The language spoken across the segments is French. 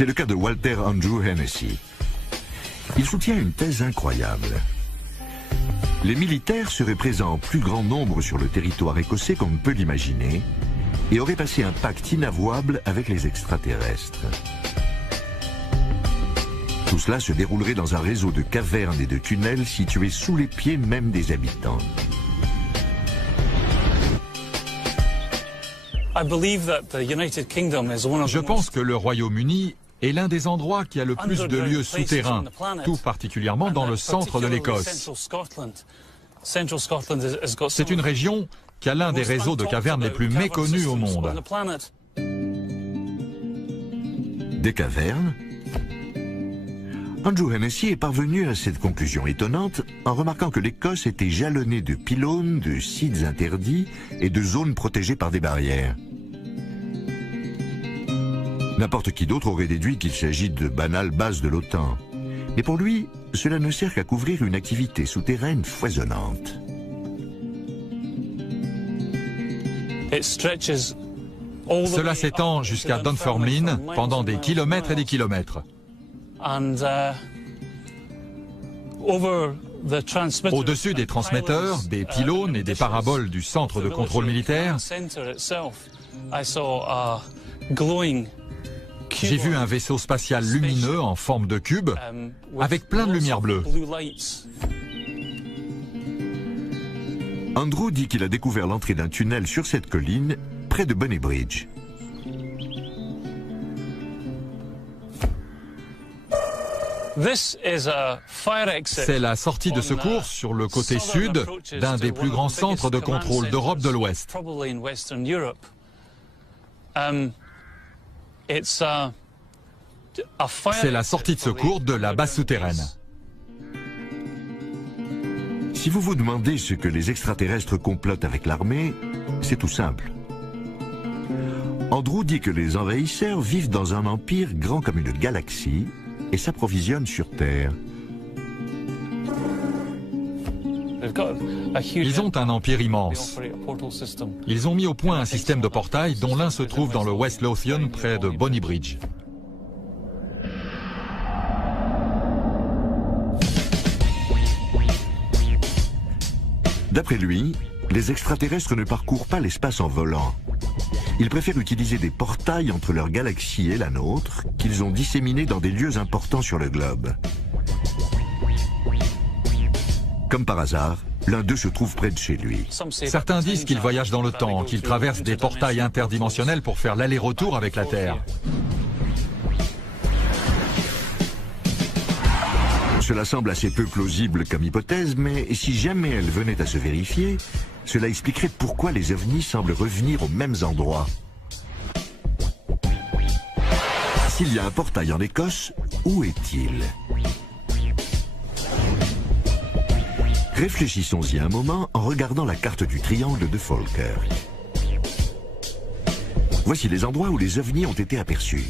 C'est le cas de Walter Andrew Hennessy. Il soutient une thèse incroyable. Les militaires seraient présents en plus grand nombre sur le territoire écossais qu'on ne peut l'imaginer et auraient passé un pacte inavouable avec les extraterrestres. Tout cela se déroulerait dans un réseau de cavernes et de tunnels situés sous les pieds même des habitants. Je pense que le Royaume-Uni est l'un des endroits qui a le plus de lieux souterrains, tout particulièrement dans le centre de l'Écosse. C'est une région qui a l'un des réseaux de cavernes les plus méconnus au monde. Des cavernes? Andrew Hennessy est parvenu à cette conclusion étonnante en remarquant que l'Écosse était jalonnée de pylônes, de sites interdits et de zones protégées par des barrières. N'importe qui d'autre aurait déduit qu'il s'agit de banales bases de l'OTAN. Mais pour lui, cela ne sert qu'à couvrir une activité souterraine foisonnante. Cela s'étend jusqu'à Dunfermline pendant des kilomètres et des kilomètres. Au-dessus des transmetteurs, des pylônes et des paraboles du centre de contrôle militaire, j'ai vu un vaisseau spatial lumineux en forme de cube avec plein de lumière bleue. Andrew dit qu'il a découvert l'entrée d'un tunnel sur cette colline, près de Bonny Bridge. C'est la sortie de secours sur le côté sud d'un des plus grands centres de contrôle d'Europe de l'Ouest. C'est la sortie de secours de la base souterraine. Si vous vous demandez ce que les extraterrestres complotent avec l'armée, c'est tout simple. Andrew dit que les envahisseurs vivent dans un empire grand comme une galaxie et s'approvisionnent sur Terre. Ils ont un empire immense. Ils ont mis au point un système de portails dont l'un se trouve dans le West Lothian près de Bonny Bridge. D'après lui, les extraterrestres ne parcourent pas l'espace en volant. Ils préfèrent utiliser des portails entre leur galaxie et la nôtre, qu'ils ont disséminés dans des lieux importants sur le globe. Comme par hasard, l'un d'eux se trouve près de chez lui. Certains disent qu'ils voyagent dans le temps, qu'ils traversent des portails interdimensionnels pour faire l'aller-retour avec la Terre. Cela semble assez peu plausible comme hypothèse, mais si jamais elle venait à se vérifier, cela expliquerait pourquoi les ovnis semblent revenir aux mêmes endroits. S'il y a un portail en Écosse, où est-il? Réfléchissons-y un moment en regardant la carte du triangle de Falkirk. Voici les endroits où les ovnis ont été aperçus.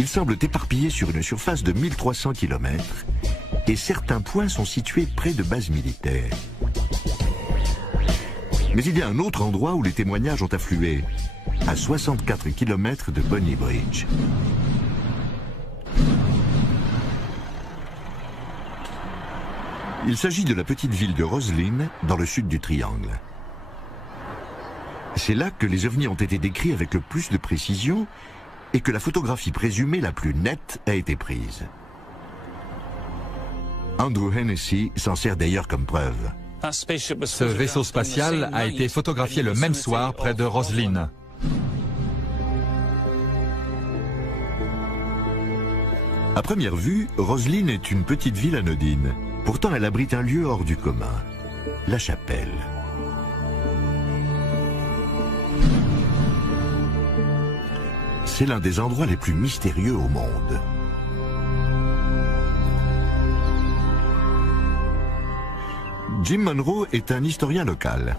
Ils semblent éparpillés sur une surface de 1300 km et certains points sont situés près de bases militaires. Mais il y a un autre endroit où les témoignages ont afflué, à 64 km de Bonny Bridge. Il s'agit de la petite ville de Roslyn, dans le sud du triangle. C'est là que les ovnis ont été décrits avec le plus de précision et que la photographie présumée la plus nette a été prise. Andrew Hennessy s'en sert d'ailleurs comme preuve. Ce vaisseau spatial a été photographié le même soir près de Roslyn. À première vue, Roslyn est une petite ville anodine. Pourtant, elle abrite un lieu hors du commun, la chapelle. C'est l'un des endroits les plus mystérieux au monde. Jim Monroe est un historien local.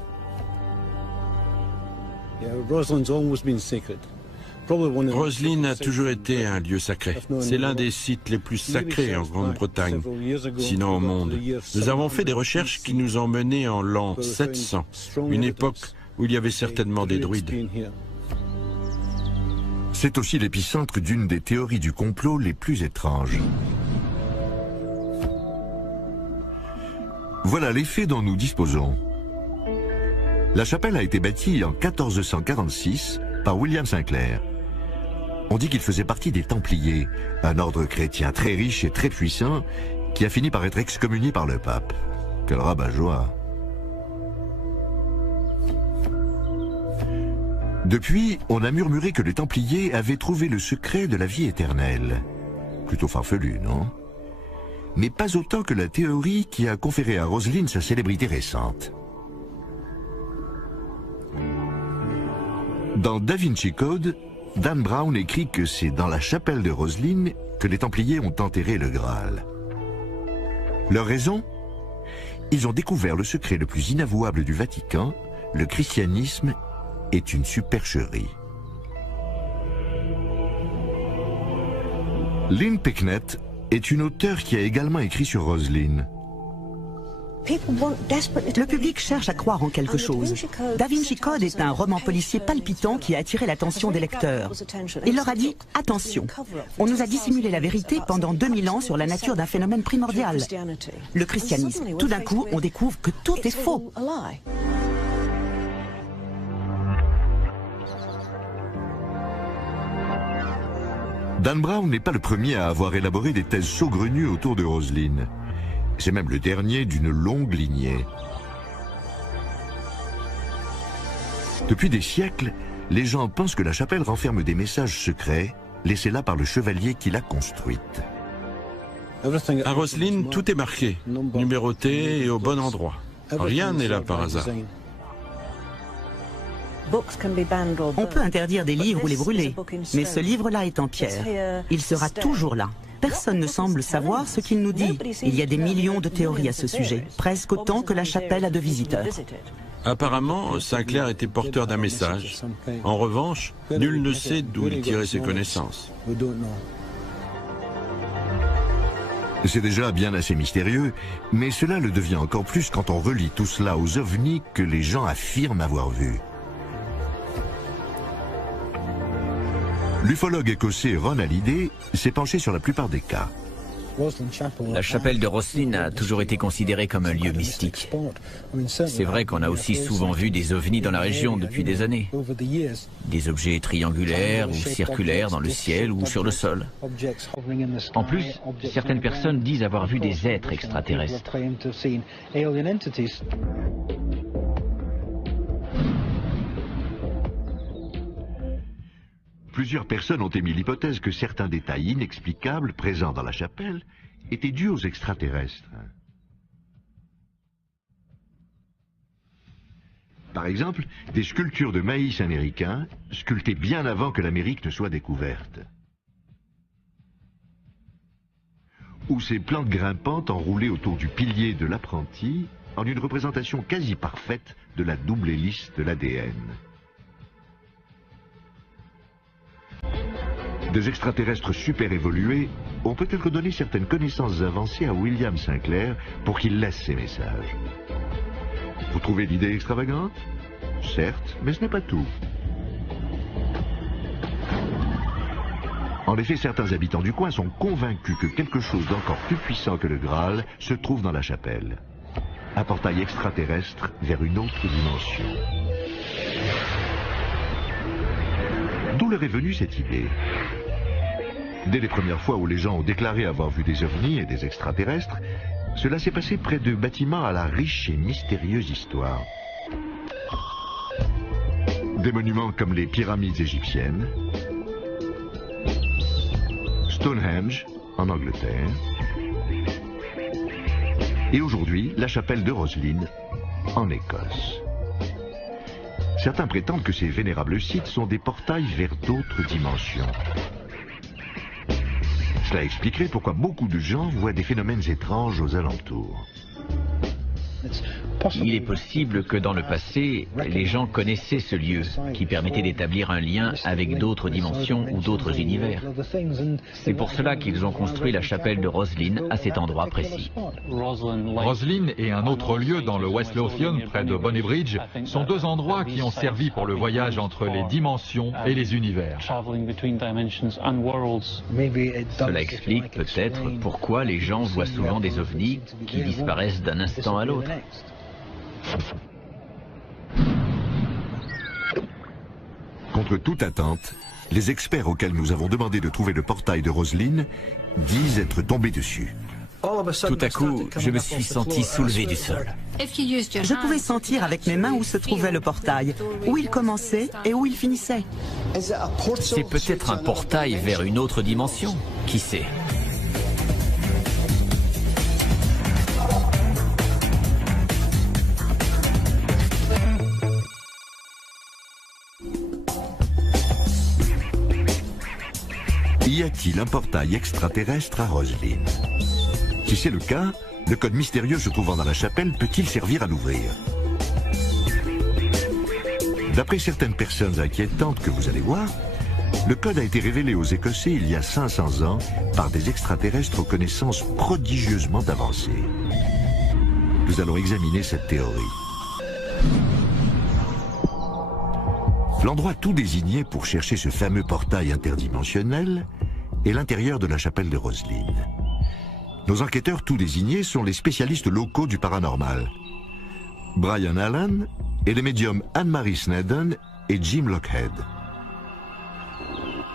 Roslyn a toujours été un lieu sacré. C'est l'un des sites les plus sacrés en Grande-Bretagne, sinon au monde. Nous avons fait des recherches qui nous ont menés en l'an 700, une époque où il y avait certainement des druides. C'est aussi l'épicentre d'une des théories du complot les plus étranges. Voilà les faits dont nous disposons. La chapelle a été bâtie en 1446 par William Sinclair. On dit qu'il faisait partie des Templiers, un ordre chrétien très riche et très puissant qui a fini par être excommunié par le pape. Quel rabat-joie! Depuis, on a murmuré que les Templiers avaient trouvé le secret de la vie éternelle. Plutôt farfelu, non? Mais pas autant que la théorie qui a conféré à Roselyne sa célébrité récente. Dans Da Vinci Code, Dan Brown écrit que c'est dans la chapelle de Roselyne que les Templiers ont enterré le Graal. Leur raison? Ils ont découvert le secret le plus inavouable du Vatican, le christianisme est une supercherie. Lynn Pecknett est une auteure qui a également écrit sur Roselyne. Le public cherche à croire en quelque chose. Da Vinci Code est un roman policier palpitant qui a attiré l'attention des lecteurs. Il leur a dit « Attention, on nous a dissimulé la vérité pendant 2000 ans sur la nature d'un phénomène primordial. Le christianisme. Tout d'un coup, on découvre que tout est faux. » Dan Brown n'est pas le premier à avoir élaboré des thèses saugrenues autour de Roselyne. C'est même le dernier d'une longue lignée. Depuis des siècles, les gens pensent que la chapelle renferme des messages secrets, laissés là par le chevalier qui l'a construite. À Roselyne, tout est marqué, numéroté et au bon endroit. Rien n'est là par hasard. On peut interdire des livres ou les brûler, mais ce livre-là est en pierre. Il sera toujours là. Personne ne semble savoir ce qu'il nous dit. Il y a des millions de théories à ce sujet, presque autant que la chapelle a de visiteurs. Apparemment, Sinclair était porteur d'un message. En revanche, nul ne sait d'où il tirait ses connaissances. C'est déjà bien assez mystérieux, mais cela le devient encore plus quand on relie tout cela aux ovnis que les gens affirment avoir vus. L'ufologue écossais Ron Halliday s'est penché sur la plupart des cas. La chapelle de Roselyne a toujours été considérée comme un lieu mystique. C'est vrai qu'on a aussi souvent vu des ovnis dans la région depuis des années. Des objets triangulaires ou circulaires dans le ciel ou sur le sol. En plus, certaines personnes disent avoir vu des êtres extraterrestres. Plusieurs personnes ont émis l'hypothèse que certains détails inexplicables présents dans la chapelle étaient dus aux extraterrestres. Par exemple, des sculptures de maïs américain, sculptées bien avant que l'Amérique ne soit découverte. Ou ces plantes grimpantes enroulées autour du pilier de l'apprenti, en une représentation quasi parfaite de la double hélice de l'ADN. Des extraterrestres super évolués ont peut-être donné certaines connaissances avancées à William Sinclair pour qu'il laisse ces messages. Vous trouvez l'idée extravagante? Certes, mais ce n'est pas tout. En effet, certains habitants du coin sont convaincus que quelque chose d'encore plus puissant que le Graal se trouve dans la chapelle. Un portail extraterrestre vers une autre dimension. D'où leur est venue cette idée? Dès les premières fois où les gens ont déclaré avoir vu des ovnis et des extraterrestres, cela s'est passé près de bâtiments à la riche et mystérieuse histoire. Des monuments comme les pyramides égyptiennes, Stonehenge en Angleterre, et aujourd'hui la chapelle de Roselyne en Écosse. Certains prétendent que ces vénérables sites sont des portails vers d'autres dimensions. Cela expliquerait pourquoi beaucoup de gens voient des phénomènes étranges aux alentours. Il est possible que dans le passé, les gens connaissaient ce lieu, qui permettait d'établir un lien avec d'autres dimensions ou d'autres univers. C'est pour cela qu'ils ont construit la chapelle de Roslin à cet endroit précis. Roslin et un autre lieu dans le West Lothian, près de Bonnybridge, sont deux endroits qui ont servi pour le voyage entre les dimensions et les univers. Cela explique peut-être pourquoi les gens voient souvent des ovnis qui disparaissent d'un instant à l'autre. Contre toute attente, les experts auxquels nous avons demandé de trouver le portail de Roslin disent être tombés dessus. Tout à coup, je me suis senti soulevé du sol. Je pouvais sentir avec mes mains où se trouvait le portail, où il commençait et où il finissait. C'est peut-être un portail vers une autre dimension. Qui sait? Y a-t-il un portail extraterrestre à Roslin? Si c'est le cas, le code mystérieux se trouvant dans la chapelle peut-il servir à l'ouvrir? D'après certaines personnes inquiétantes que vous allez voir, le code a été révélé aux Écossais il y a 500 ans par des extraterrestres aux connaissances prodigieusement avancées. Nous allons examiner cette théorie. L'endroit tout désigné pour chercher ce fameux portail interdimensionnel est l'intérieur de la chapelle de Roslin. Nos enquêteurs tout désignés sont les spécialistes locaux du paranormal. Brian Allen et les médiums Anne-Marie Snedden et Jim Lockhead.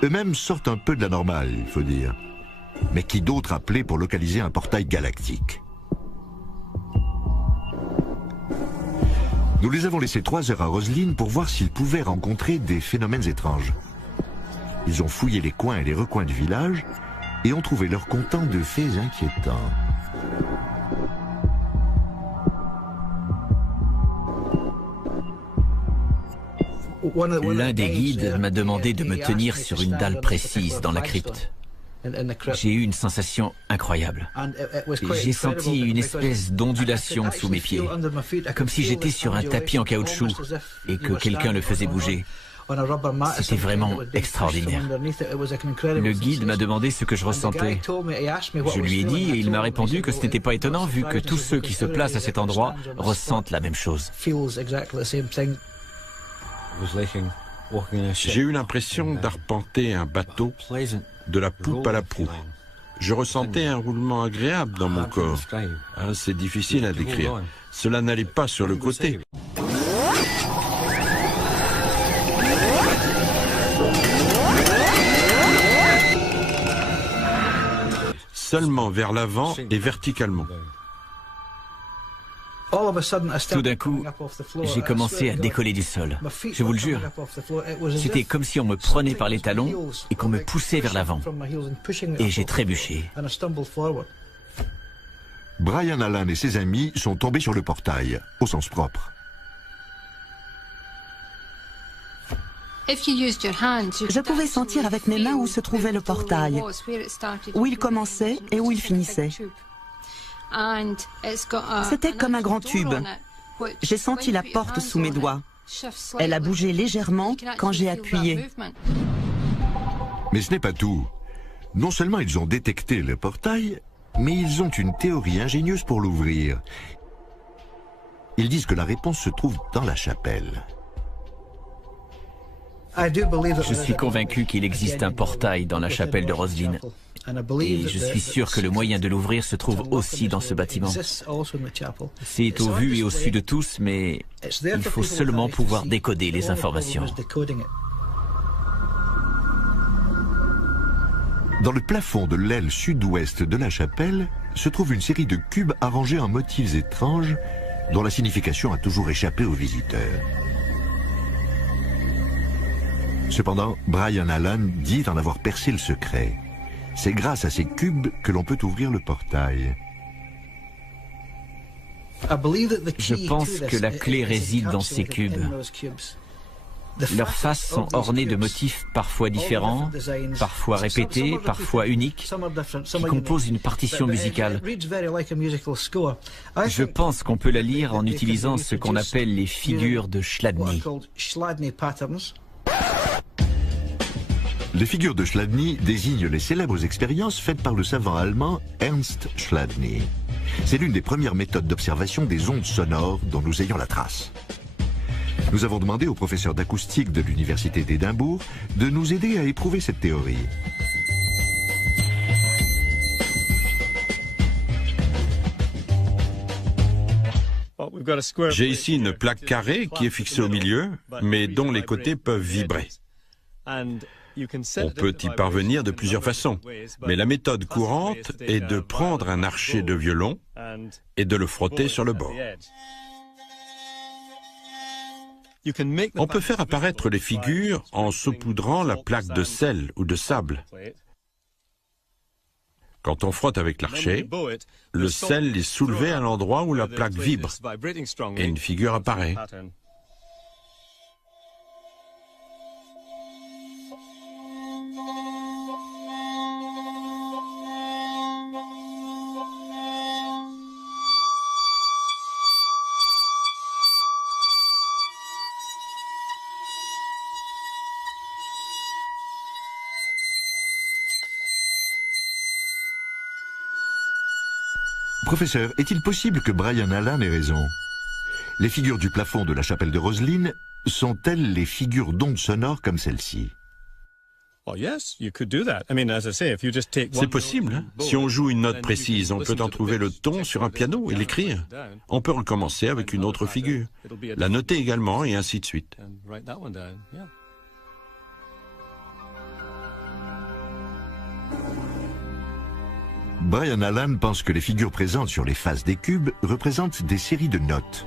Eux-mêmes sortent un peu de la normale, il faut dire. Mais qui d'autre appelé pour localiser un portail galactique? Nous les avons laissés 3 heures à Roslin pour voir s'ils pouvaient rencontrer des phénomènes étranges. Ils ont fouillé les coins et les recoins du village et ont trouvé leur comptant de faits inquiétants. L'un des guides m'a demandé de me tenir sur une dalle précise dans la crypte. J'ai eu une sensation incroyable. J'ai senti une espèce d'ondulation sous mes pieds, comme si j'étais sur un tapis en caoutchouc et que quelqu'un le faisait bouger. C'était vraiment extraordinaire. Le guide m'a demandé ce que je ressentais. Je lui ai dit et il m'a répondu que ce n'était pas étonnant vu que tous ceux qui se placent à cet endroit ressentent la même chose. J'ai eu l'impression d'arpenter un bateau de la poupe à la proue. Je ressentais un roulement agréable dans mon corps. C'est difficile à décrire. Cela n'allait pas sur le côté. Seulement vers l'avant et verticalement. Tout d'un coup, j'ai commencé à décoller du sol. Je vous le jure. C'était comme si on me prenait par les talons et qu'on me poussait vers l'avant. Et j'ai trébuché. Brian Allen et ses amis sont tombés sur le portail, au sens propre. Je pouvais sentir avec mes mains où se trouvait le portail, où il commençait et où il finissait. C'était comme un grand tube. J'ai senti la porte sous mes doigts. Elle a bougé légèrement quand j'ai appuyé. Mais ce n'est pas tout. Non seulement ils ont détecté le portail, mais ils ont une théorie ingénieuse pour l'ouvrir. Ils disent que la réponse se trouve dans la chapelle. Je suis convaincu qu'il existe un portail dans la chapelle de Roslin. Et je suis sûr que le moyen de l'ouvrir se trouve aussi dans ce bâtiment. C'est au vu et au su de tous, mais il faut seulement pouvoir décoder les informations. Dans le plafond de l'aile sud-ouest de la chapelle se trouve une série de cubes arrangés en motifs étranges dont la signification a toujours échappé aux visiteurs. Cependant, Brian Allen dit en avoir percé le secret. C'est grâce à ces cubes que l'on peut ouvrir le portail. Je pense que la clé réside dans ces cubes. Leurs faces sont ornées de motifs parfois différents, parfois répétés, parfois uniques, qui composent une partition musicale. Je pense qu'on peut la lire en utilisant ce qu'on appelle les figures de Chladni. Les figures de Chladni désignent les célèbres expériences faites par le savant allemand Ernst Chladni. C'est l'une des premières méthodes d'observation des ondes sonores dont nous ayons la trace. Nous avons demandé au professeur d'acoustique de l'Université d'Édimbourg de nous aider à éprouver cette théorie. J'ai ici une plaque carrée qui est fixée au milieu, mais dont les côtés peuvent vibrer. On peut y parvenir de plusieurs façons, mais la méthode courante est de prendre un archet de violon et de le frotter sur le bord. On peut faire apparaître les figures en saupoudrant la plaque de sel ou de sable. Quand on frotte avec l'archet, le sel est soulevé à l'endroit où la plaque vibre et une figure apparaît. Professeur, est-il possible que Brian Allan ait raison? Les figures du plafond de la chapelle de Rosslyn sont-elles les figures d'ondes sonores comme celle-ci? C'est possible, hein? Si on joue une note précise, on peut en trouver le ton sur un piano et l'écrire. On peut recommencer avec une autre figure, la noter également et ainsi de suite. Brian Allan pense que les figures présentes sur les faces des cubes représentent des séries de notes.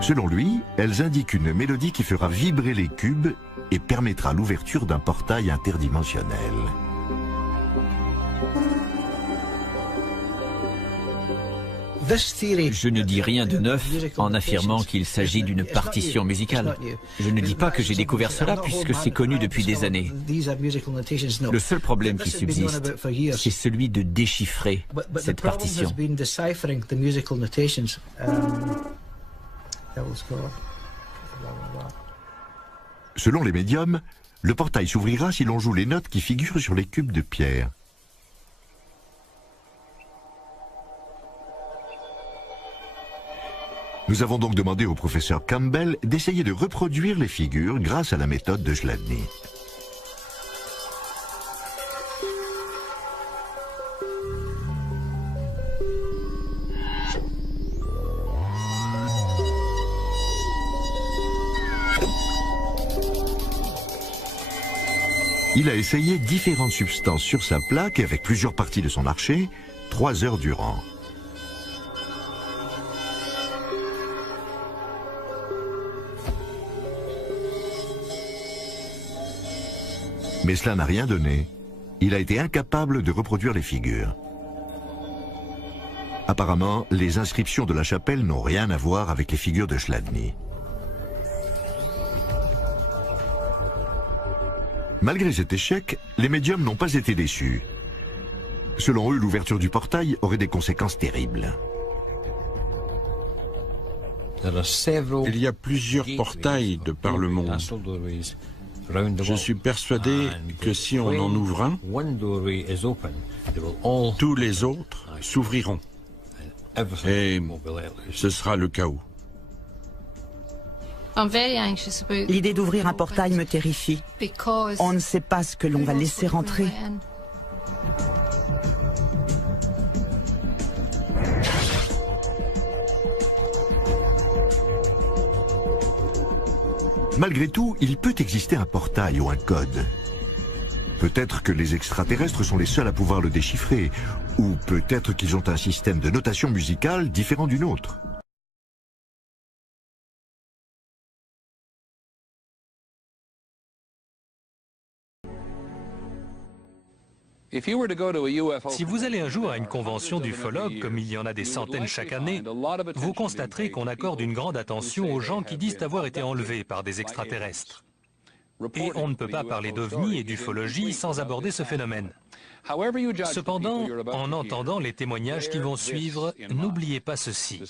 Selon lui, elles indiquent une mélodie qui fera vibrer les cubes et permettra l'ouverture d'un portail interdimensionnel. Je ne dis rien de neuf en affirmant qu'il s'agit d'une partition musicale. Je ne dis pas que j'ai découvert cela puisque c'est connu depuis des années. Le seul problème qui subsiste, c'est celui de déchiffrer cette partition. Selon les médiums, le portail s'ouvrira si l'on joue les notes qui figurent sur les cubes de pierre. Nous avons donc demandé au professeur Campbell d'essayer de reproduire les figures grâce à la méthode de Chladni. Il a essayé différentes substances sur sa plaque et avec plusieurs parties de son archet, 3 heures durant. Mais cela n'a rien donné. Il a été incapable de reproduire les figures. Apparemment, les inscriptions de la chapelle n'ont rien à voir avec les figures de Chladni. Malgré cet échec, les médiums n'ont pas été déçus. Selon eux, l'ouverture du portail aurait des conséquences terribles. Il y a plusieurs portails de par le monde. Je suis persuadé que si on en ouvre un, tous les autres s'ouvriront. Et ce sera le chaos. L'idée d'ouvrir un portail me terrifie. On ne sait pas ce que l'on va laisser rentrer. Malgré tout, il peut exister un portail ou un code. Peut-être que les extraterrestres sont les seuls à pouvoir le déchiffrer, ou peut-être qu'ils ont un système de notation musicale différent du nôtre. Si vous allez un jour à une convention d'ufologues, comme il y en a des centaines chaque année, vous constaterez qu'on accorde une grande attention aux gens qui disent avoir été enlevés par des extraterrestres. Et on ne peut pas parler d'ovnis et d'ufologie sans aborder ce phénomène. Cependant, en entendant les témoignages qui vont suivre, n'oubliez pas ceci.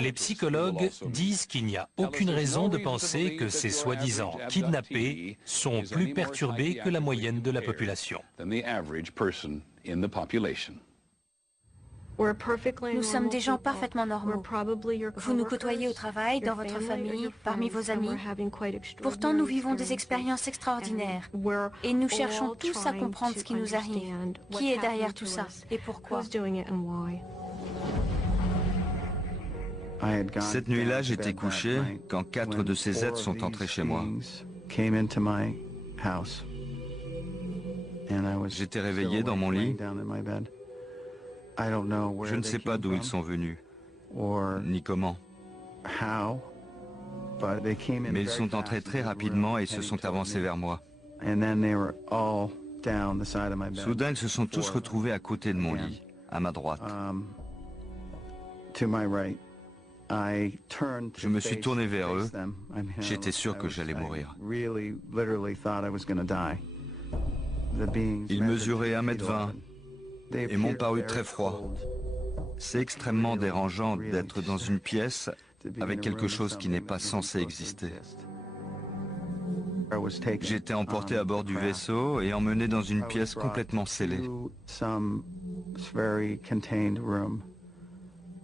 Les psychologues disent qu'il n'y a aucune raison de penser que ces soi-disant kidnappés sont plus perturbés que la moyenne de la population. Nous sommes des gens parfaitement normaux. Vous nous côtoyez au travail, dans votre famille, parmi vos amis. Pourtant, nous vivons des expériences extraordinaires. Et nous cherchons tous à comprendre ce qui nous arrive. Qui est derrière tout ça et pourquoi? Cette nuit-là, j'étais couché quand 4 de ces êtres sont entrés chez moi. J'étais réveillé dans mon lit. Je ne sais pas d'où ils sont venus, ni comment. Mais ils sont entrés très rapidement et se sont avancés vers moi. Soudain, ils se sont tous retrouvés à côté de mon lit, à ma droite. Je me suis tourné vers eux. J'étais sûr que j'allais mourir. Ils mesuraient 1,20 m. Et m'ont paru très froid. C'est extrêmement dérangeant d'être dans une pièce avec quelque chose qui n'est pas censé exister. J'ai été emporté à bord du vaisseau et emmené dans une pièce complètement scellée.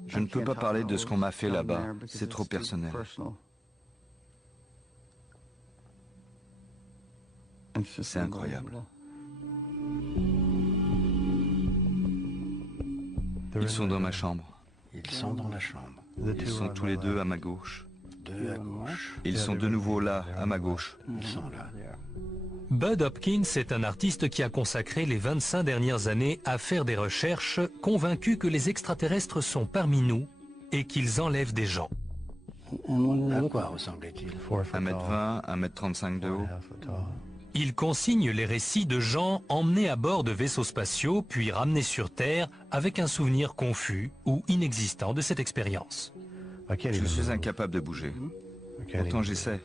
Je ne peux pas parler de ce qu'on m'a fait là-bas, c'est trop personnel. C'est incroyable. Ils sont dans ma chambre. Ils sont dans la chambre. Ils sont tous les deux à ma gauche. Deux à gauche. Ils sont de nouveau là, à ma gauche. Ils sont là. Bud Hopkins est un artiste qui a consacré les 25 dernières années à faire des recherches, convaincu que les extraterrestres sont parmi nous et qu'ils enlèvent des gens. À quoi ressemblait-il? 1,20 m, 1,35 m de haut. Il consigne les récits de gens emmenés à bord de vaisseaux spatiaux puis ramenés sur Terre avec un souvenir confus ou inexistant de cette expérience. Je suis incapable de bouger. Pourtant j'essaie.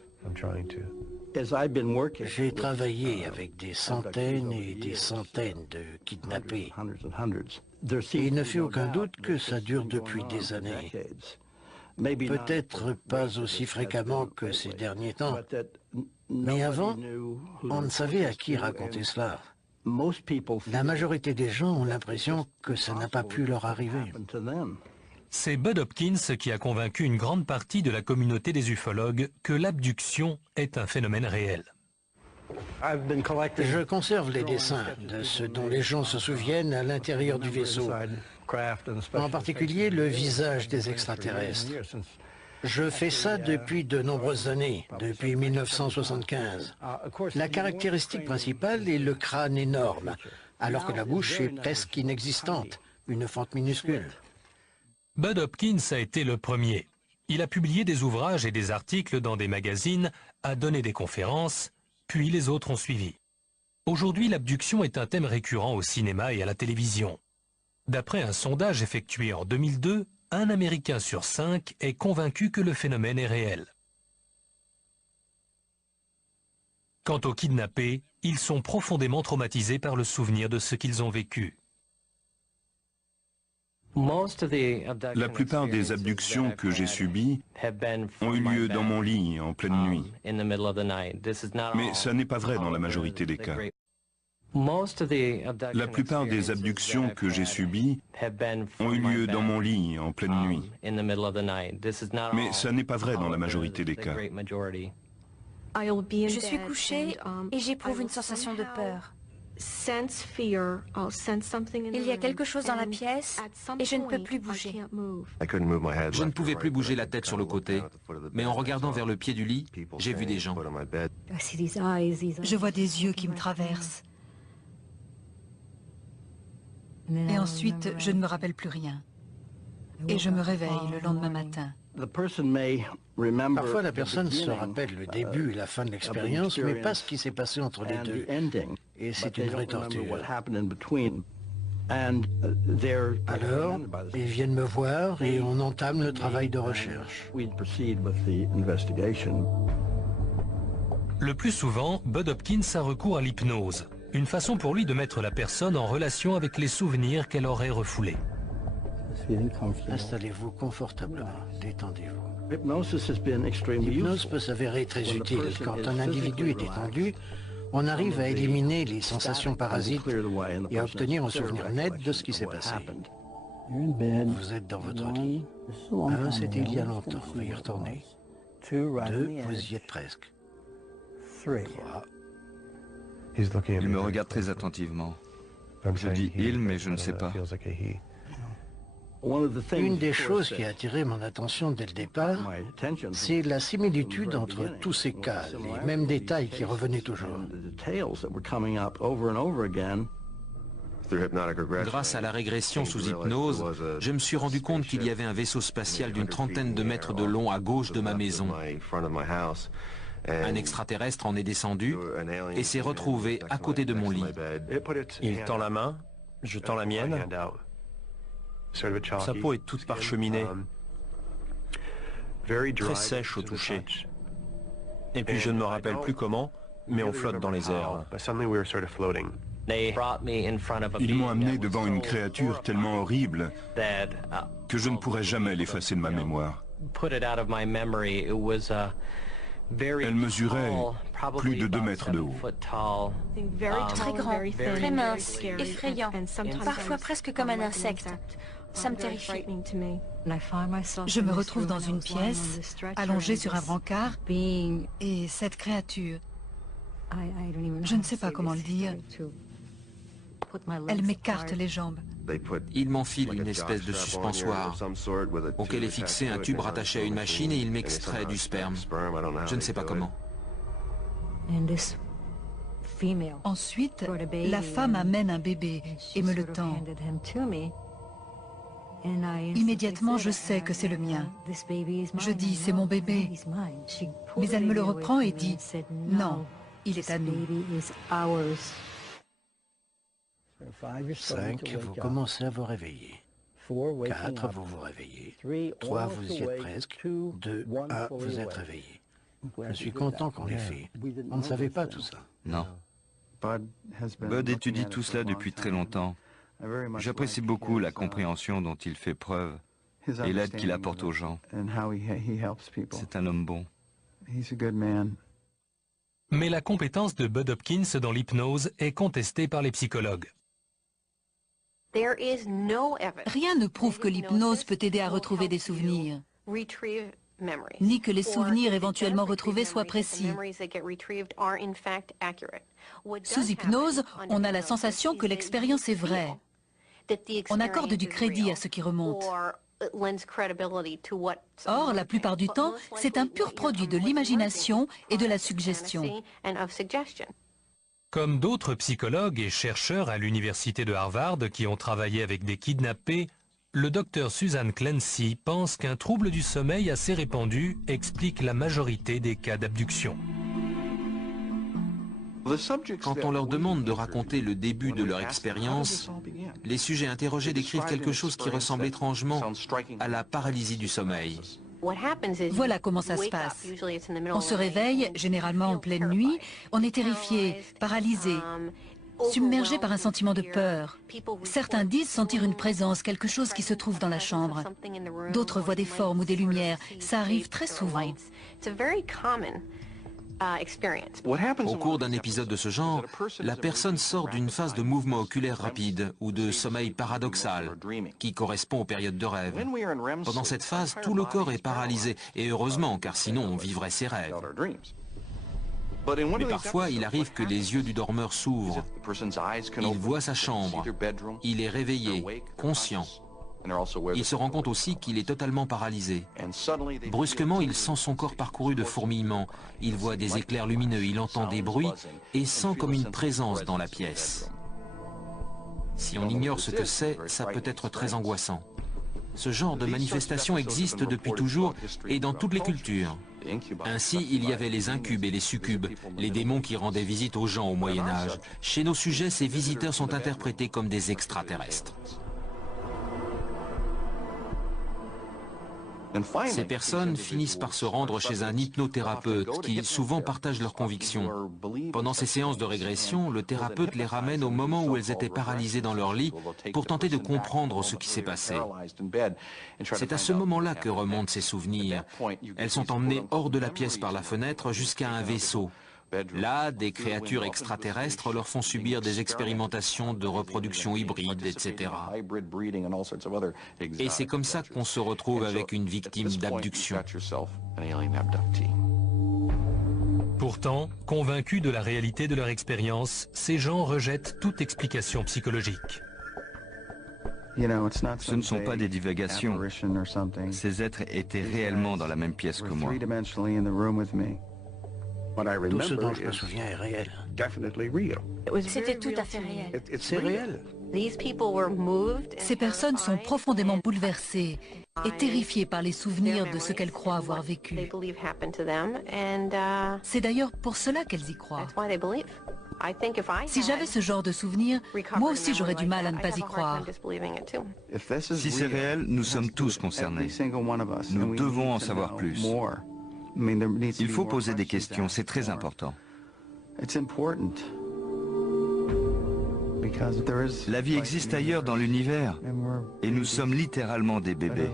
J'ai travaillé avec des centaines et des centaines de kidnappés. Et il ne fait aucun doute que ça dure depuis des années. Peut-être pas aussi fréquemment que ces derniers temps, mais avant, on ne savait à qui raconter cela. La majorité des gens ont l'impression que ça n'a pas pu leur arriver. C'est Bud Hopkins qui a convaincu une grande partie de la communauté des ufologues que l'abduction est un phénomène réel. Je conserve les dessins de ce dont les gens se souviennent à l'intérieur du vaisseau, en particulier le visage des extraterrestres. Je fais ça depuis de nombreuses années, depuis 1975. La caractéristique principale est le crâne énorme, alors que la bouche est presque inexistante, une fente minuscule. Bud Hopkins a été le premier. Il a publié des ouvrages et des articles dans des magazines, a donné des conférences, puis les autres ont suivi. Aujourd'hui, l'abduction est un thème récurrent au cinéma et à la télévision. D'après un sondage effectué en 2002, un Américain sur 5 est convaincu que le phénomène est réel. Quant aux kidnappés, ils sont profondément traumatisés par le souvenir de ce qu'ils ont vécu. La plupart des abductions que j'ai subies ont eu lieu dans mon lit en pleine nuit. Mais ça n'est pas vrai dans la majorité des cas. La plupart des abductions que j'ai subies ont eu lieu dans mon lit en pleine nuit. Mais ça n'est pas vrai dans la majorité des cas. Je suis couchée et j'éprouve une sensation de peur. Il y a quelque chose dans la pièce et je ne peux plus bouger. Je ne pouvais plus bouger la tête sur le côté, mais en regardant vers le pied du lit, j'ai vu des gens. Je vois des yeux qui me traversent. Et ensuite, je ne me rappelle plus rien. Et je me réveille le lendemain matin. Parfois, la personne se rappelle le début et la fin de l'expérience, mais pas ce qui s'est passé entre les deux. Et c'est une vraie torture. Alors, ils viennent me voir et on entame le travail de recherche. Le plus souvent, Bud Hopkins a recours à l'hypnose, une façon pour lui de mettre la personne en relation avec les souvenirs qu'elle aurait refoulés. Installez-vous confortablement, détendez-vous. L'hypnose peut s'avérer très utile. Quand un individu est détendu, on arrive à éliminer les sensations parasites et à obtenir un souvenir net de ce qui s'est passé. Vous êtes dans votre lit. 1, c'était il y a longtemps, veuillez retourner. 2, vous y êtes presque. 3. Il me regarde très attentivement. Je dis « il », mais je ne sais pas. Une des choses qui a attiré mon attention dès le départ, c'est la similitude entre tous ces cas, les mêmes détails qui revenaient toujours. Grâce à la régression sous hypnose, je me suis rendu compte qu'il y avait un vaisseau spatial d'une trentaine de mètres de long à gauche de ma maison. Un extraterrestre en est descendu et s'est retrouvé à côté de mon lit. Il tend la main, je tends la mienne. Sa peau est toute parcheminée, très sèche au toucher. Et puis je ne me rappelle plus comment, mais on flotte dans les airs. Ils m'ont amené devant une créature tellement horrible que je ne pourrai jamais l'effacer de ma mémoire. Elle mesurait plus de 2 mètres de haut. Très grand, très mince, effrayant, parfois presque comme un insecte. Ça me terrifie. Je me retrouve dans une pièce, allongée sur un brancard, et cette créature, je ne sais pas comment le dire, elle m'écarte les jambes. Ils m'enfilent une espèce de suspensoire auquel est fixé un tube rattaché à une machine et ils m'extraient du sperme. Je ne sais pas comment. Ensuite, la femme amène un bébé et me le tend. Immédiatement, je sais que c'est le mien. Je dis, c'est mon bébé. Mais elle me le reprend et dit, non, il est à nous. 5, vous commencez à vous réveiller. 4, vous vous réveillez. 3, vous y êtes presque. 2, 1, vous êtes réveillé. Je suis content qu'on l'ait fait. On ne savait pas tout ça. Non. Bud étudie tout cela depuis très longtemps. J'apprécie beaucoup la compréhension dont il fait preuve et l'aide qu'il apporte aux gens. C'est un homme bon. Mais la compétence de Bud Hopkins dans l'hypnose est contestée par les psychologues. Rien ne prouve que l'hypnose peut aider à retrouver des souvenirs, ni que les souvenirs éventuellement retrouvés soient précis. Sous hypnose, on a la sensation que l'expérience est vraie. On accorde du crédit à ce qui remonte. Or, la plupart du temps, c'est un pur produit de l'imagination et de la suggestion. Comme d'autres psychologues et chercheurs à l'université de Harvard qui ont travaillé avec des kidnappés, le docteur Susan Clancy pense qu'un trouble du sommeil assez répandu explique la majorité des cas d'abduction. Quand on leur demande de raconter le début de leur expérience, les sujets interrogés décrivent quelque chose qui ressemble étrangement à la paralysie du sommeil. Voilà comment ça se passe. On se réveille, généralement en pleine nuit, on est terrifié, paralysé, submergé par un sentiment de peur. Certains disent sentir une présence, quelque chose qui se trouve dans la chambre. D'autres voient des formes ou des lumières. Ça arrive très souvent. Au cours d'un épisode de ce genre, la personne sort d'une phase de mouvement oculaire rapide ou de sommeil paradoxal qui correspond aux périodes de rêve. Pendant cette phase, tout le corps est paralysé, et heureusement, car sinon on vivrait ses rêves. Mais parfois, il arrive que les yeux du dormeur s'ouvrent. Il voit sa chambre. Il est réveillé, conscient. Il se rend compte aussi qu'il est totalement paralysé. Brusquement, il sent son corps parcouru de fourmillements. Il voit des éclairs lumineux, il entend des bruits et sent comme une présence dans la pièce. Si on ignore ce que c'est, ça peut être très angoissant. Ce genre de manifestation existe depuis toujours et dans toutes les cultures. Ainsi, il y avait les incubes et les succubes, les démons qui rendaient visite aux gens au Moyen-Âge. Chez nos sujets, ces visiteurs sont interprétés comme des extraterrestres. Ces personnes finissent par se rendre chez un hypnothérapeute qui souvent partage leurs convictions. Pendant ces séances de régression, le thérapeute les ramène au moment où elles étaient paralysées dans leur lit pour tenter de comprendre ce qui s'est passé. C'est à ce moment-là que remontent ces souvenirs. Elles sont emmenées hors de la pièce par la fenêtre jusqu'à un vaisseau. Là, des créatures extraterrestres leur font subir des expérimentations de reproduction hybride, etc. Et c'est comme ça qu'on se retrouve avec une victime d'abduction. Pourtant, convaincus de la réalité de leur expérience, ces gens rejettent toute explication psychologique. Ce ne sont pas des divagations. Ces êtres étaient réellement dans la même pièce que moi. Tout ce dont je me souviens est réel. C'était tout à fait réel. C'est réel. Ces personnes sont profondément bouleversées et terrifiées par les souvenirs de ce qu'elles croient avoir vécu. C'est d'ailleurs pour cela qu'elles y croient. Si j'avais ce genre de souvenirs, moi aussi j'aurais du mal à ne pas y croire. Si c'est réel, nous sommes tous concernés. Nous devons en savoir plus. Il faut poser des questions, c'est très important. La vie existe ailleurs dans l'univers et nous sommes littéralement des bébés.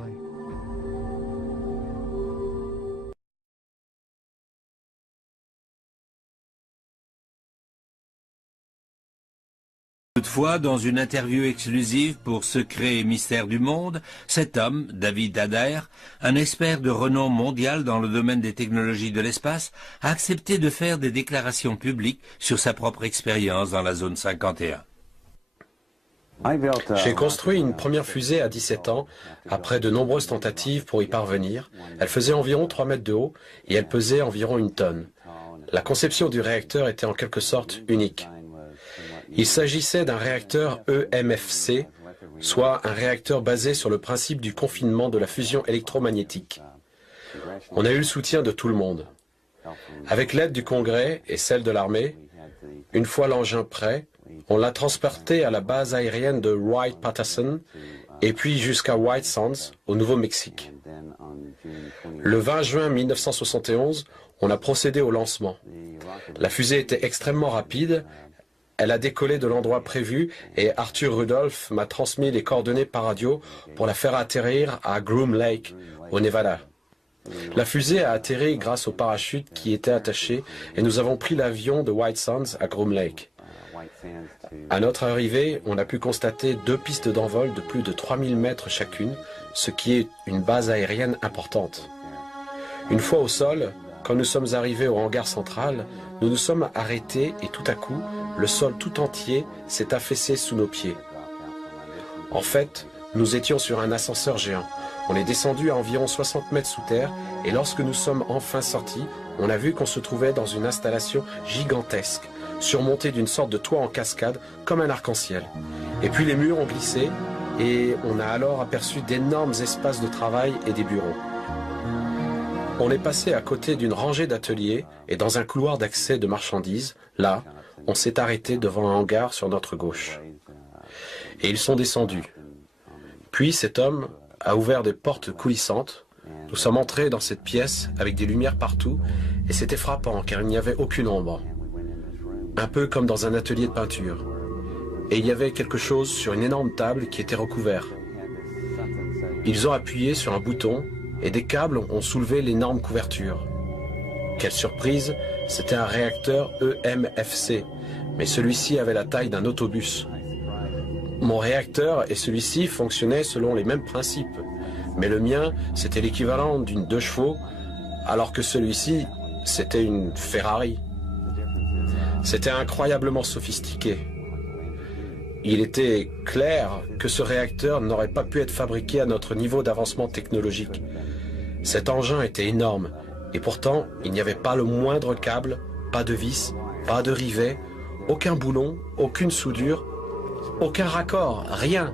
Toutefois, dans une interview exclusive pour Secrets et Mystères du Monde, cet homme, David Adair, un expert de renom mondial dans le domaine des technologies de l'espace, a accepté de faire des déclarations publiques sur sa propre expérience dans la zone 51. J'ai construit une première fusée à 17 ans, après de nombreuses tentatives pour y parvenir. Elle faisait environ 3 mètres de haut et elle pesait environ 1 tonne. La conception du réacteur était en quelque sorte unique. Il s'agissait d'un réacteur EMFC, soit un réacteur basé sur le principe du confinement de la fusion électromagnétique. On a eu le soutien de tout le monde. Avec l'aide du Congrès et celle de l'armée, une fois l'engin prêt, on l'a transporté à la base aérienne de Wright-Patterson et puis jusqu'à White Sands, au Nouveau-Mexique. Le 20 juin 1971, on a procédé au lancement. La fusée était extrêmement rapide. Elle a décollé de l'endroit prévu et Arthur Rudolph m'a transmis les coordonnées par radio pour la faire atterrir à Groom Lake, au Nevada. La fusée a atterri grâce au parachute qui était attaché et nous avons pris l'avion de White Sands à Groom Lake. À notre arrivée, on a pu constater 2 pistes d'envol de plus de 3000 mètres chacune, ce qui est une base aérienne importante. Une fois au sol, quand nous sommes arrivés au hangar central, nous nous sommes arrêtés et tout à coup, le sol tout entier s'est affaissé sous nos pieds. En fait, nous étions sur un ascenseur géant. On est descendu à environ 60 mètres sous terre et lorsque nous sommes enfin sortis, on a vu qu'on se trouvait dans une installation gigantesque, surmontée d'une sorte de toit en cascade comme un arc-en-ciel. Et puis les murs ont glissé et on a alors aperçu d'énormes espaces de travail et des bureaux. On est passé à côté d'une rangée d'ateliers et dans un couloir d'accès de marchandises, là, on s'est arrêté devant un hangar sur notre gauche. Et ils sont descendus. Puis cet homme a ouvert des portes coulissantes. Nous sommes entrés dans cette pièce avec des lumières partout et c'était frappant car il n'y avait aucune ombre. Un peu comme dans un atelier de peinture. Et il y avait quelque chose sur une énorme table qui était recouvert. Ils ont appuyé sur un bouton et des câbles ont soulevé l'énorme couverture. Quelle surprise, c'était un réacteur EMFC, mais celui-ci avait la taille d'un autobus. Mon réacteur et celui-ci fonctionnaient selon les mêmes principes, mais le mien, c'était l'équivalent d'une 2 chevaux, alors que celui-ci, c'était une Ferrari. C'était incroyablement sophistiqué. Il était clair que ce réacteur n'aurait pas pu être fabriqué à notre niveau d'avancement technologique. Cet engin était énorme, et pourtant, il n'y avait pas le moindre câble, pas de vis, pas de rivet, aucun boulon, aucune soudure, aucun raccord, rien.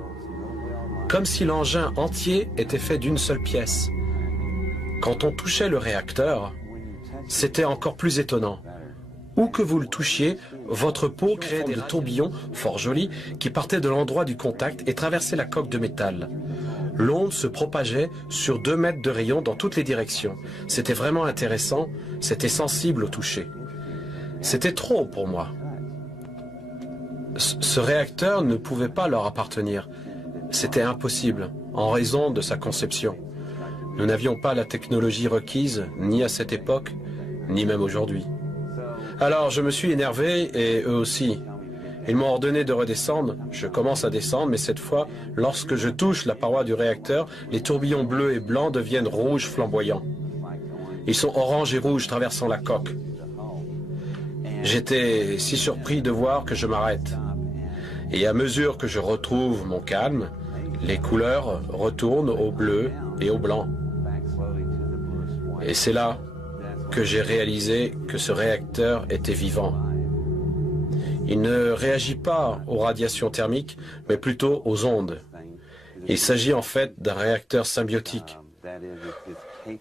comme si l'engin entier était fait d'une seule pièce. Quand on touchait le réacteur, c'était encore plus étonnant. Où que vous le touchiez, votre peau créait des tourbillons, fort jolis, qui partaient de l'endroit du contact et traversaient la coque de métal. L'onde se propageait sur 2 mètres de rayon dans toutes les directions. C'était vraiment intéressant, c'était sensible au toucher. C'était trop pour moi. Ce réacteur ne pouvait pas leur appartenir. C'était impossible, en raison de sa conception. Nous n'avions pas la technologie requise, ni à cette époque, ni même aujourd'hui. Alors je me suis énervé, et eux aussi. Ils m'ont ordonné de redescendre. Je commence à descendre, mais cette fois, lorsque je touche la paroi du réacteur, les tourbillons bleus et blancs deviennent rouges flamboyants. Ils sont orange et rouge traversant la coque. J'étais si surpris de voir que je m'arrête. Et à mesure que je retrouve mon calme, les couleurs retournent au bleu et au blanc. Et c'est là que j'ai réalisé que ce réacteur était vivant. Il ne réagit pas aux radiations thermiques, mais plutôt aux ondes. Il s'agit en fait d'un réacteur symbiotique.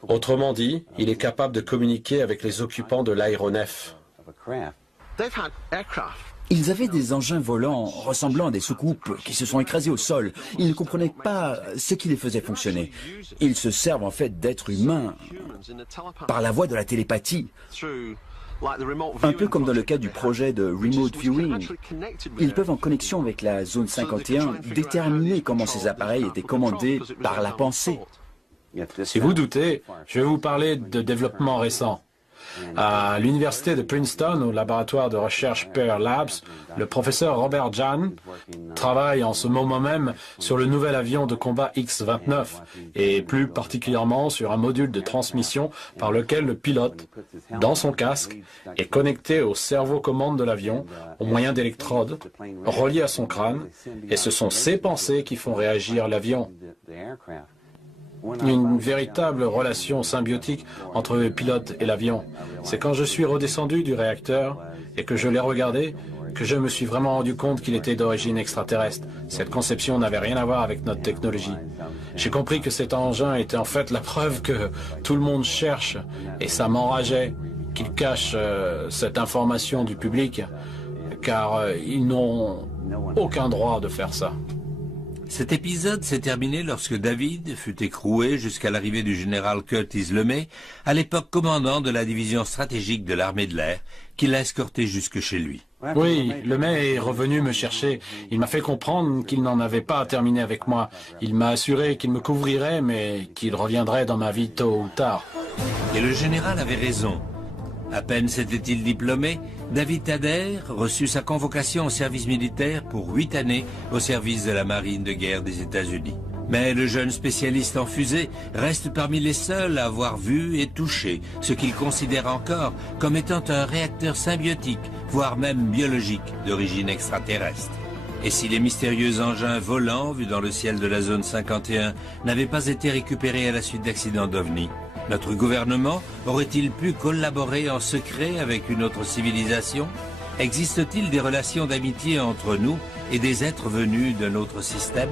Autrement dit, il est capable de communiquer avec les occupants de l'aéronef. Ils avaient des engins volants ressemblant à des soucoupes qui se sont écrasés au sol. Ils ne comprenaient pas ce qui les faisait fonctionner. Ils se servent en fait d'êtres humains par la voie de la télépathie. Un peu comme dans le cas du projet de Remote Viewing. Ils peuvent, en connexion avec la zone 51, déterminer comment ces appareils étaient commandés par la pensée. Si vous doutez, je vais vous parler de développement récent. À l'université de Princeton, au laboratoire de recherche Pear Labs, le professeur Robert Jahn travaille en ce moment même sur le nouvel avion de combat X-29 et plus particulièrement sur un module de transmission par lequel le pilote, dans son casque, est connecté au cerveau-commande de l'avion au moyen d'électrodes reliées à son crâne, et ce sont ses pensées qui font réagir l'avion. Une véritable relation symbiotique entre le pilote et l'avion. C'est quand je suis redescendu du réacteur et que je l'ai regardé que je me suis vraiment rendu compte qu'il était d'origine extraterrestre. Cette conception n'avait rien à voir avec notre technologie. J'ai compris que cet engin était en fait la preuve que tout le monde cherche, et ça m'enrageait qu'ils cachent cette information du public, car ils n'ont aucun droit de faire ça. Cet épisode s'est terminé lorsque David fut écroué jusqu'à l'arrivée du général Curtis LeMay, à l'époque commandant de la division stratégique de l'armée de l'air, qui l'a escorté jusque chez lui. Oui, LeMay est revenu me chercher. Il m'a fait comprendre qu'il n'en avait pas terminé avec moi. Il m'a assuré qu'il me couvrirait, mais qu'il reviendrait dans ma vie tôt ou tard. Et le général avait raison. À peine s'était-il diplômé, David Adair reçut sa convocation au service militaire pour 8 années au service de la marine de guerre des États-Unis. Mais le jeune spécialiste en fusée reste parmi les seuls à avoir vu et touché ce qu'il considère encore comme étant un réacteur symbiotique, voire même biologique, d'origine extraterrestre. Et si les mystérieux engins volants vus dans le ciel de la zone 51 n'avaient pas été récupérés à la suite d'accidents d'OVNI, notre gouvernement aurait-il pu collaborer en secret avec une autre civilisation? Existe-t-il des relations d'amitié entre nous et des êtres venus d'un autre système?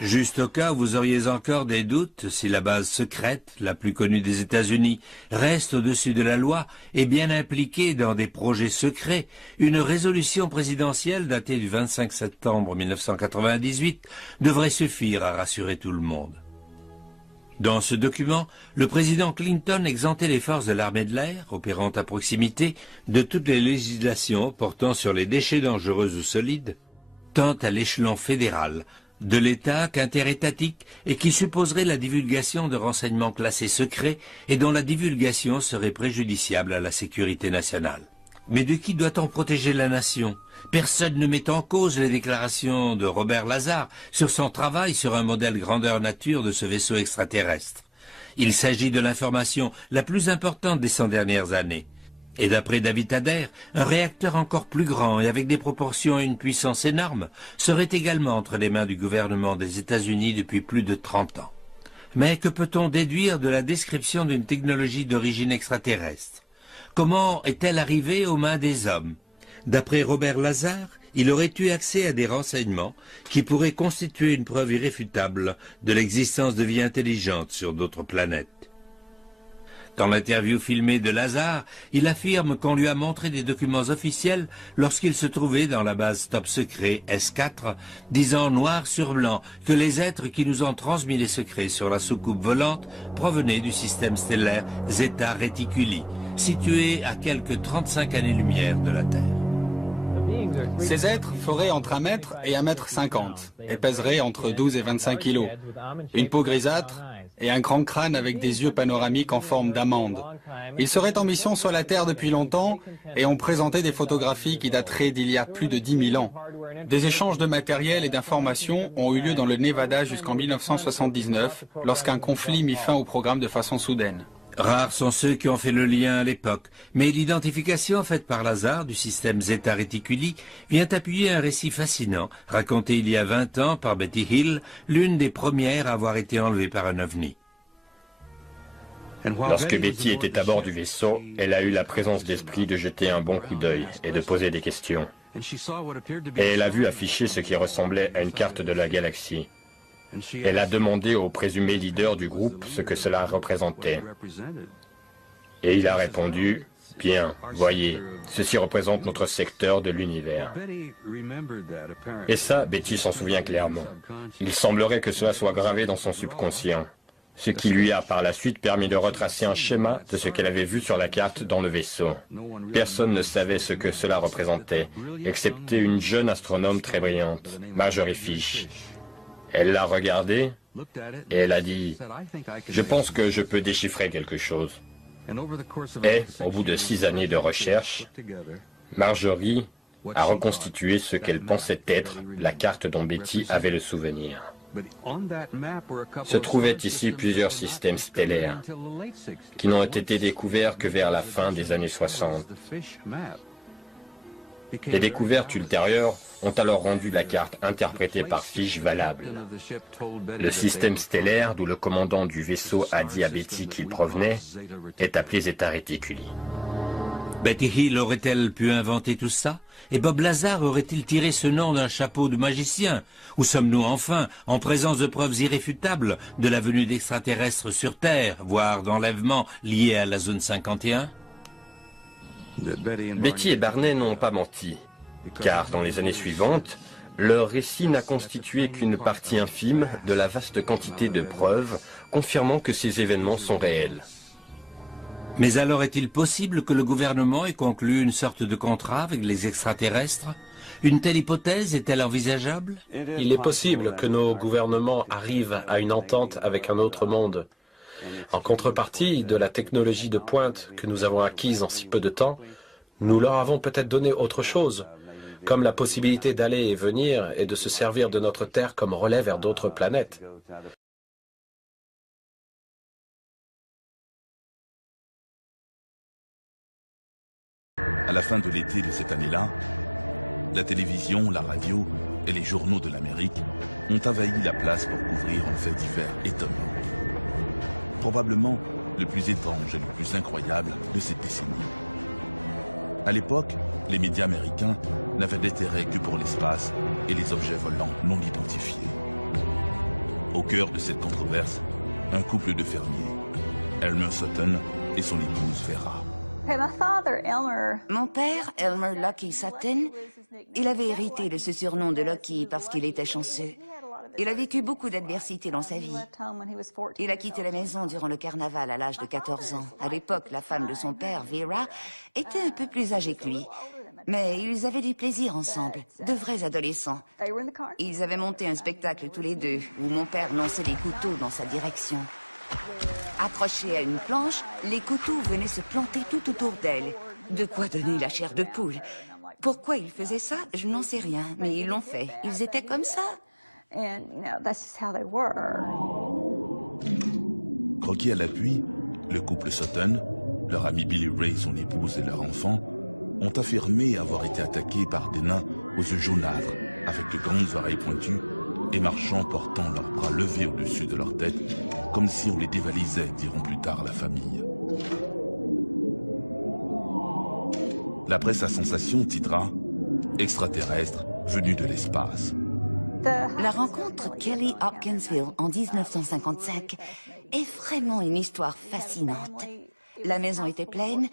Juste au cas où vous auriez encore des doutes, si la base secrète, la plus connue des États-Unis, reste au-dessus de la loi et bien impliquée dans des projets secrets, une résolution présidentielle datée du 25 septembre 1998 devrait suffire à rassurer tout le monde. Dans ce document, le président Clinton exemptait les forces de l'armée de l'air, opérant à proximité, de toutes les législations portant sur les déchets dangereux ou solides, tant à l'échelon fédéral, de l'État qu'interétatique, et qui supposerait la divulgation de renseignements classés secrets et dont la divulgation serait préjudiciable à la sécurité nationale. Mais de qui doit-on protéger la nation? Personne ne met en cause les déclarations de Robert Lazar sur son travail sur un modèle grandeur nature de ce vaisseau extraterrestre. Il s'agit de l'information la plus importante des 100 dernières années. Et d'après David Adair, un réacteur encore plus grand et avec des proportions et une puissance énorme serait également entre les mains du gouvernement des États-Unis depuis plus de 30 ans. Mais que peut-on déduire de la description d'une technologie d'origine extraterrestre? Comment est-elle arrivée aux mains des hommes? D'après Robert Lazar, il aurait eu accès à des renseignements qui pourraient constituer une preuve irréfutable de l'existence de vie intelligente sur d'autres planètes. Dans l'interview filmée de Lazar, il affirme qu'on lui a montré des documents officiels lorsqu'il se trouvait dans la base top secret S4, disant noir sur blanc que les êtres qui nous ont transmis les secrets sur la soucoupe volante provenaient du système stellaire Zeta Reticuli, situé à quelques 35 années-lumière de la Terre. Ces êtres feraient entre 1 mètre et 1,50 m et pèseraient entre 12 et 25 kg. Une peau grisâtre et un grand crâne avec des yeux panoramiques en forme d'amande. Ils seraient en mission sur la Terre depuis longtemps et ont présenté des photographies qui dateraient d'il y a plus de 10 000 ans. Des échanges de matériel et d'informations ont eu lieu dans le Nevada jusqu'en 1979, lorsqu'un conflit mit fin au programme de façon soudaine. Rares sont ceux qui ont fait le lien à l'époque, mais l'identification faite par Lazar du système Zeta Reticuli vient appuyer un récit fascinant, raconté il y a 20 ans par Betty Hill, l'une des premières à avoir été enlevée par un ovni. Lorsque Betty était à bord du vaisseau, elle a eu la présence d'esprit de jeter un bon coup d'œil et de poser des questions. Et elle a vu afficher ce qui ressemblait à une carte de la galaxie. Elle a demandé au présumé leader du groupe ce que cela représentait. Et il a répondu, « Bien, voyez, ceci représente notre secteur de l'univers. » Et ça, Betty s'en souvient clairement. Il semblerait que cela soit gravé dans son subconscient, ce qui lui a par la suite permis de retracer un schéma de ce qu'elle avait vu sur la carte dans le vaisseau. Personne ne savait ce que cela représentait, excepté une jeune astronome très brillante, Marjorie Fish. Elle l'a regardé et elle a dit « Je pense que je peux déchiffrer quelque chose. » Et, au bout de 6 années de recherche, Marjorie a reconstitué ce qu'elle pensait être la carte dont Betty avait le souvenir. Se trouvaient ici plusieurs systèmes stellaires qui n'ont été découverts que vers la fin des années 60. Les découvertes ultérieures ont alors rendu la carte interprétée par Fish valable. Le système stellaire, d'où le commandant du vaisseau a dit à Betty qu'il provenait, est appelé Zeta Reticuli. Betty Hill aurait-elle pu inventer tout ça? Et Bob Lazar aurait-il tiré ce nom d'un chapeau de magicien? Ou sommes-nous enfin en présence de preuves irréfutables de la venue d'extraterrestres sur Terre, voire d'enlèvements liés à la zone 51? Betty et Barney n'ont pas menti, car dans les années suivantes, leur récit n'a constitué qu'une partie infime de la vaste quantité de preuves confirmant que ces événements sont réels. Mais alors est-il possible que le gouvernement ait conclu une sorte de contrat avec les extraterrestres? Une telle hypothèse est-elle envisageable? Il est possible que nos gouvernements arrivent à une entente avec un autre monde. En contrepartie de la technologie de pointe que nous avons acquise en si peu de temps, nous leur avons peut-être donné autre chose, comme la possibilité d'aller et venir et de se servir de notre Terre comme relais vers d'autres planètes. À la fin de l'été de cette année-là, la télévision, la radio et les journaux de l'Amérique ont envahi la place pour couvrir un fait divers étonnant. Probablement le plus étrange et le plus incroyable de cette décennie. À l'époque, les médias américains n'avaient d'intérêt que pour l'espace et les objets volants non identifiés. Au cœur de cette controverse, un couple de fermiers, Elmer Sutton et son épouse Vera. Mon père, Elmer Lucky Sutton, il avait hérité de ce surnom de Lucky parce qu'il était chanceux. Il a vécu beaucoup d'adversités dans sa vie. Il a quitté la maison durant le carnaval à l'âge de 14 ans. À l'époque, la femme de son père, Vera, était un peu plus âgée que lui. Mais ils avaient du plaisir ensemble, de vrais adolescents. Ils avaient monté un spectacle tous les deux, où mon père lançait des couteaux dans sa direction. Accrochés à une planche, les couteaux venaient se planter tout autour d'elle. De quoi donner la chair de poule. Pourquoi ils faisaient ça, je n'en sais rien, mais ils l'ont fait. Ils étaient comme ça. Croquis à l'appui, le couple Sutton, leur ami Billy Ray, son épouse et leur enfant, ont affirmé avoir été attaqués par des nains aux yeux jaunâtres, avec de grandes oreilles pointues, et marchant portant leurs bras levés au-dessus de leur tête, comme si on les dévalisait, diront plus tard la famille. La presse à sensation titrera extraterrestre venu de l'espace. La rencontre Kelly-Hopkinsville en 1955 est vraiment une histoire fascinante. La maison était pleine.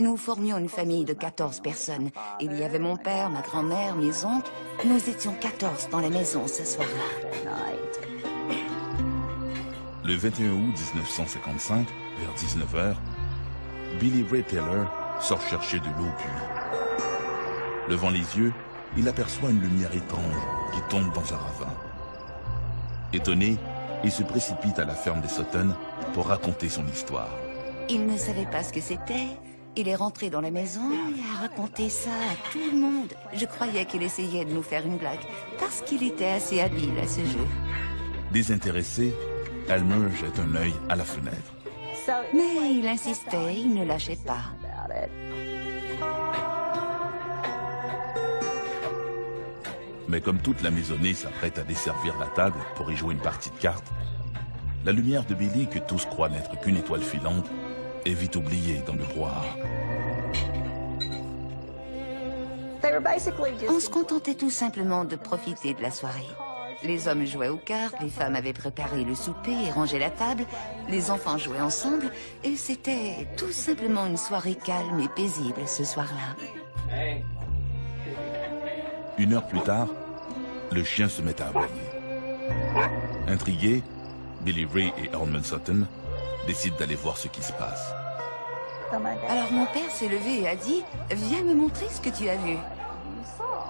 Nous formions une famille de 14 personnes. Il y avait mon père, ma grand-mère, mes oncles. Nous étions 14 dans la maison ce soir-là. Le 21 août 1955, vers 19h, Billy Ray Taylor sort chercher de l'eau au puits. Levant les yeux, il aperçoit une lumière étrange qui tombe dans un ravin. Étonné, il se précipite à la ferme des Sutton pour raconter son histoire. Il ne savait pas ce que c'était. Il est rentré dans la maison et a raconté ça à tout le monde. Je croyais qu'il essayait de nous faire une blague, parce qu'il était assez habile à ce jeu. Désintéressé, Elmer jette un œil à la fenêtre. Mais il insistait, il ne lâchait pas. Mais comme toute la maisonnée s'apprête à desservir la table pour y jouer une partie de cartes, la lumière de Billy, que tous croient n'être qu'une étoile filante, est vite oubliée dans le brouhaha. On se contentait tout simplement de profiter de la soirée. Les hommes jouaient aux cartes, les femmes avaient préparé le souper et rangé la table, les enfants jouaient ensemble, et c'était tout simplement une soirée calme et paisible ce soir-là. Une heure plus tard, le chien se met à aboyer. Intrigués, Billy Ray et Elmer Sutton décident d'aller voir ce qui se passe. Alors mon père s'est levé et a dit « Viens me montrer ce que tu as vu ».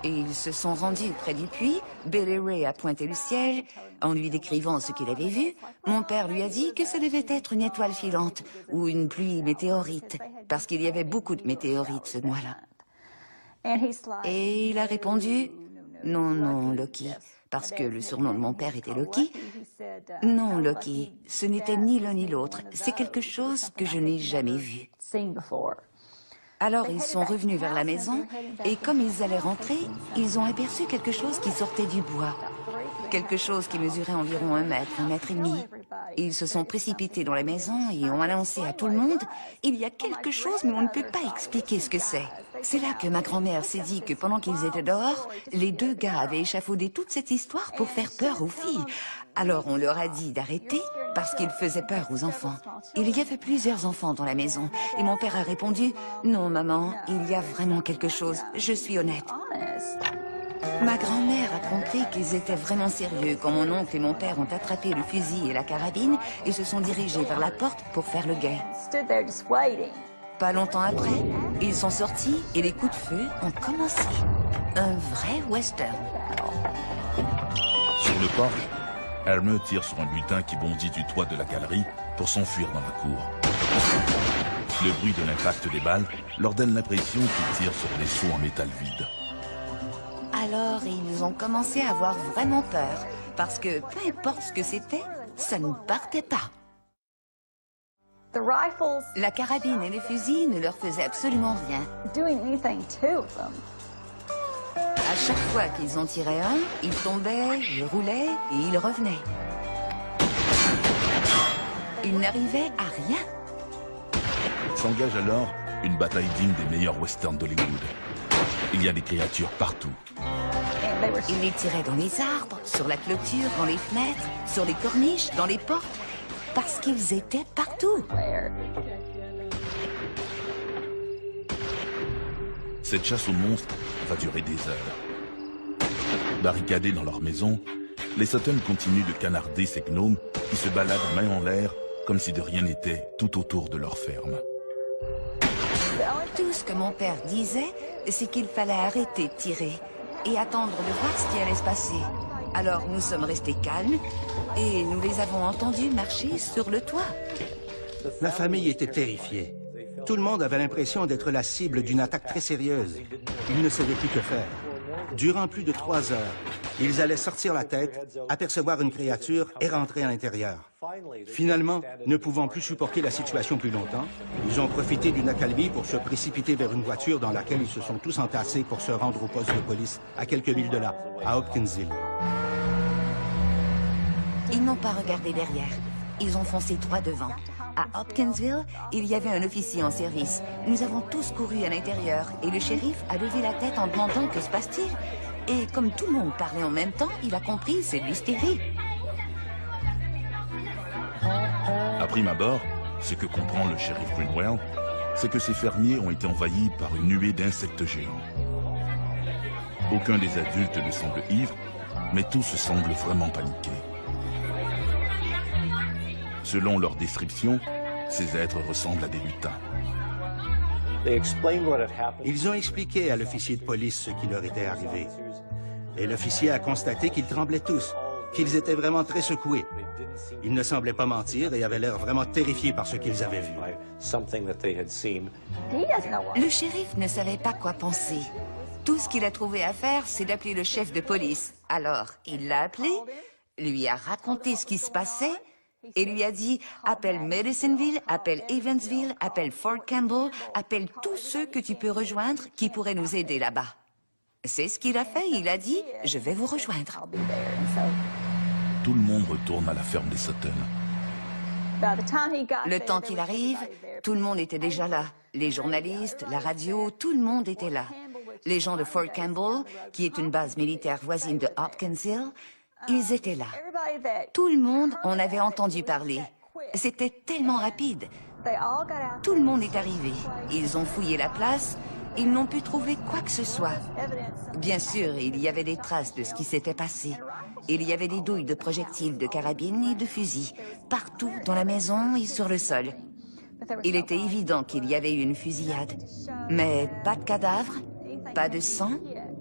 Et ils se sont rendus près du puits. Billy Ray a pointé le ciel. En lui décrivant ce qu'il avait vu, mon père lui a dit que ça devait être une étoile filante ou une pluie météorite, parce qu'il y avait beaucoup de météorites ce mois-là. Et il a répondu « Non, non, Loki », parce que le surnom de mon père était Loki. « Non, Loki, ce n'était ni l'un ni l'autre. C'est quelque chose que je n'ai jamais vu. » Alors ils sont revenus vers la maison, et comme ils allaient rentrer, ils ont aperçu quelque chose qui sortait du bois. Quelque chose qui mesurait environ 1 mètre, 1 mètre et demi. Ils se sont précipités dans la maison et ont annoncé à tout le monde « Il y a quelque chose, mais on ne peut pas expliquer ce que c'est. » C'est là que ma grand-mère s'est dit que pendant qu'ils étaient dehors, les 2 gars avaient échafaudé toute cette histoire pour faire peur aux filles. Alors on leur a dit d'arrêter parce qu'ils faisaient peur aux enfants. Il y avait plusieurs enfants dans la maison et mon père a répondu « Non maman, il y a vraiment quelque chose, je suis honnête. » Ma grand-mère a compris qu'ils étaient vraiment sérieux quand mon oncle et mon père ont attrapé le fusil et la carabine et se sont dirigés vers la porte pour faire le guet. Pas longtemps après, ils sont sortis et les coups de feu ont commencé. Un vrai western. Sur le porche, Elmer tire sur un butin qui bondit du toit de la galerie pour s'enfuir dans la cour. Le bruit de l'impact des balles leur donne l'impression qu'ils tirent sur des seaux en métal vide. Alors, ils ont commencé à avoir vraiment peur, parce que peu importe ce que c'était, ça ne partait pas. La carabine et les fusils ne leur faisaient absolument rien. À chaque fois qu'ils en tiraient un, ils tombaient, ils roulaient et ils revenaient. Ils n'arrivaient à rien. S'engage alors une bataille digne des meilleurs westerns d'Hollywood. Il y a des créatures partout. Ils les tiraient dans les arbres, sur la clôture, dans les fenêtres, sur les corniches, dans les portes, parce qu'ils étaient partout. Cette chasse aux monstres va durer des heures. Barricadés dans leur maison, les Sutton continuent de canarder ces gnomes qui se baladent main en l'air comme si de rien n'était tout autour de leur ferme. Tout ce que mon père disait, c'est qu'il fallait arrêter de tirer et attendre de voir ce qui allait se passer. Alors nous sommes restés calmes et nous les avons entendus marcher sur le toit. La famille était terrifiée. Tout le monde avait l'impression d'être la cible d'une attaque très sérieuse. Ils ne savaient plus que faire. Durant plus de 3 heures, ils allaient sortir la tête, apercevoir une créature et rentrer à l'intérieur. Finalement, ne pouvant plus supporter la situation plus longtemps, ils ont profité d'une accalmie pour se précipiter vers une voiture dans laquelle ils se sont tous entassés pour se rendre au poste de police à quelques milles de là, à Hopkinsville. Ils n'ont pas regardé derrière. Ils ont foncé droit devant. À Hopkinsville, il y avait un officier en service. Nous avons tous couru à l'intérieur et le shérif a levé la tête en demandant que se passe-t-il. Et comme tout le monde parlait en même temps, il a compris, c'est de l'hystérie. À prime abord, ce que comprend le shérif Greenwell, c'est que ces fermiers ont été envahis par une nuée d'insectes géants. Aucun des adultes ne semble ivre, mais tous semblent vraiment paniqués. Selon leur description, ces êtres ressemblent à des lutins. Ils ont expliqué à l'officier de police ce qui leur était arrivé. Et l'officier a constaté qu'ils tremblaient tous, qu'ils étaient vraiment très secoués. Ils ne semblaient pas mentir et avaient l'air vraiment terrifiés par ce qu'ils avaient vu. Le shérif ne savait pas quoi penser. Tout ce qu'il a trouvé à faire, c'est d'appeler le chef de police. Alors, il l'a appelé, lui a raconté ce qui se passait et lui a dit « Appelle Medicineville, appelle Evansville, appelle Fort Campbell, appelle tous ceux que tu peux rejoindre qui pourraient nous aider là-bas. » C'est ce qu'il a fait, il a dit « Je vais vous rejoindre. » Tout le monde retourne à la ferme des Sutton. Le temps qu'il arrive, tout le monde était déjà là. Les journalistes, la radio, tout le monde était là. Les gens de Fort Campbell, qui est une base militaire voisine de Hopkinsville, ils étaient là. Tout le monde en avait entendu parler. C'était tellement rapide. Tout le monde est arrivé. Ils ont fouillé la place. Ils n'ont pu trouver quoi que ce soit. Bien sûr, il y avait des traces de ce qui s'était passé. Il y avait des douilles de projectiles, de carabines et de fusils, partout dans la maison et sur le sol. Il était évident qu'il y avait eu une fusillade. Mais pas de cadavre, pas de sang,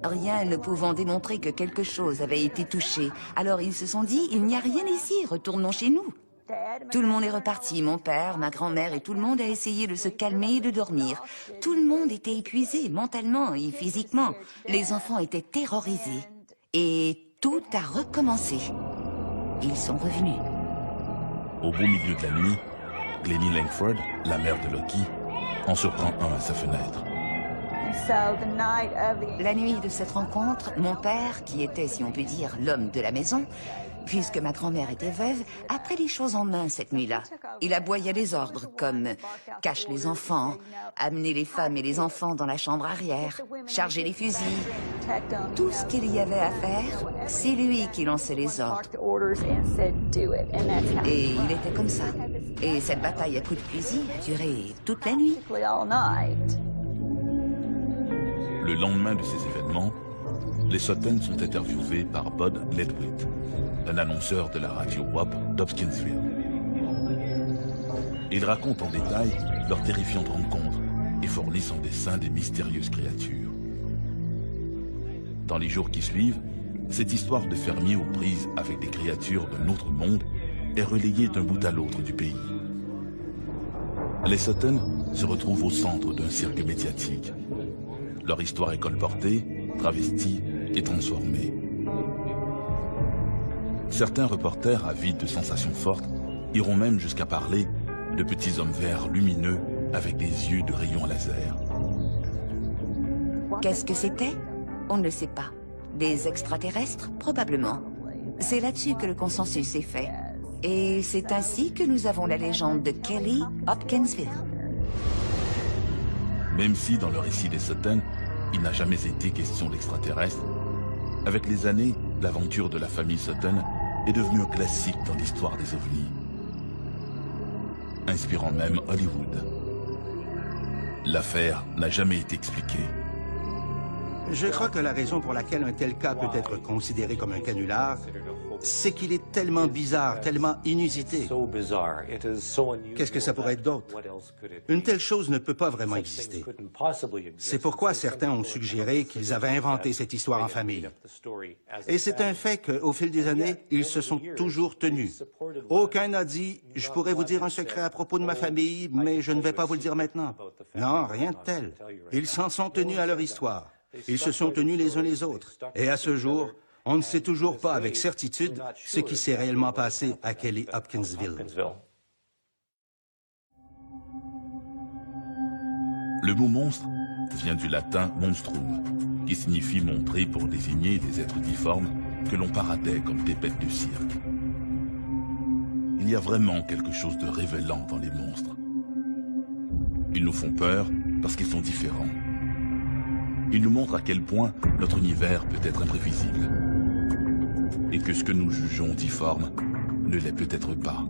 rien ne pouvant démontrer que quelque chose avait été touché. Alors ils se sont dit, il n'y a rien ici, retournons chez nous. Tout le monde est reparti, mon père, ma grand-mère et tout le monde a essayé de se calmer et de dormir. Tout le monde était épuisé, mentalement et physiquement. Les enfants étaient terrorisés. Et tout a recommencé. Ils sont revenus. Au beau milieu de la nuit, Glennie Langford, la mère de Loki, en surprend un à sa fenêtre. La nuit de cette rencontre, mon père, qui était, si on peut dire, l'homme de la maison, puisque ma grand-mère était veuve, a pris les choses en main cette nuit-là. Il aboyait des ordres comme « cache les enfants »,« amener les femmes et les enfants dans la chambre arrière »,« charger les fusils ». Tout ce qu'il y avait à faire, c'est lui qui lançait les ordres. Et il était comme ça. Et cette bataille à coups de fusil a duré toute la nuit. Le lendemain de ces événements, les Sutton sont interviewés par Bud Ledwith, un annonceur de la radio WAP d'Hopkinsville. Ils racontent en détail leur terrifiante rencontre et fournissent en dessin des mystérieuses créatures. Dans les jours qui suivent, cette histoire de fermiers aux prises avec des créatures d'un autre monde est relayée d'un bout à l'autre du pays. Les Sutton se retrouvent au centre d'un cirque médiatique. Leur histoire est colportée, travestie et transformée. Certains reporters, avides de sensations fortes, iront même jusqu'à parler de petits hommes verts lumineux avec des yeux de rayons laser. Qu'est-ce que c'était? On ne le sait pas. Des extraterrestres? Probablement. C'est là-dessus que le consensus est fait. Et c'est ainsi que nous avons la légende de Kelly Hopkinsville. Même si dans le récit des Sutton, il n'a jamais été question d'extraterrestres, avec les années, l'aventure de la famille Sutton est devenue un classique dans l'histoire des ovnis, inspirant même Hollywood. L'affaire n'a jamais été expliquée. Je crois que la raison pour laquelle un tel cas peut être considéré comme un canular, c'est qu'il est tellement bizarre, tellement inusité. Qu'est-ce que ça pourrait être d'autre? Une telle chose ne peut pas vraiment exister. C'est pourquoi certains ont suggéré qu'ils avaient inventé cette histoire en famille. Et c'est un fait qu'au fil des années, ils se sont toujours tenus. Aucun n'a dit « Je pourrais vous dire un secret à propos de ma famille, mais je ne vais pas vous le dire maintenant. » Non, rien de tel. Ils s'en sont tenus à leur histoire. Ils se sont tenus les uns les autres. Et à ce jour, on ne sait toujours pas avec certitude ce qui s'est réellement passé à Kelly Hopkinsville. Le mot monstre vient du latin monstrum, qui signifie montrer pour désigner des êtres difformes que l'on paradait comme des bêtes de cirque. Il y a vraiment quelque chose de révélant dans les monstres. Ils nous font peur parce qu'ils sont différents. Ils nous montrent à quel point notre univers peut être imprévisible. Et que ce que nous jugeons difforme ne l'est peut-être pas.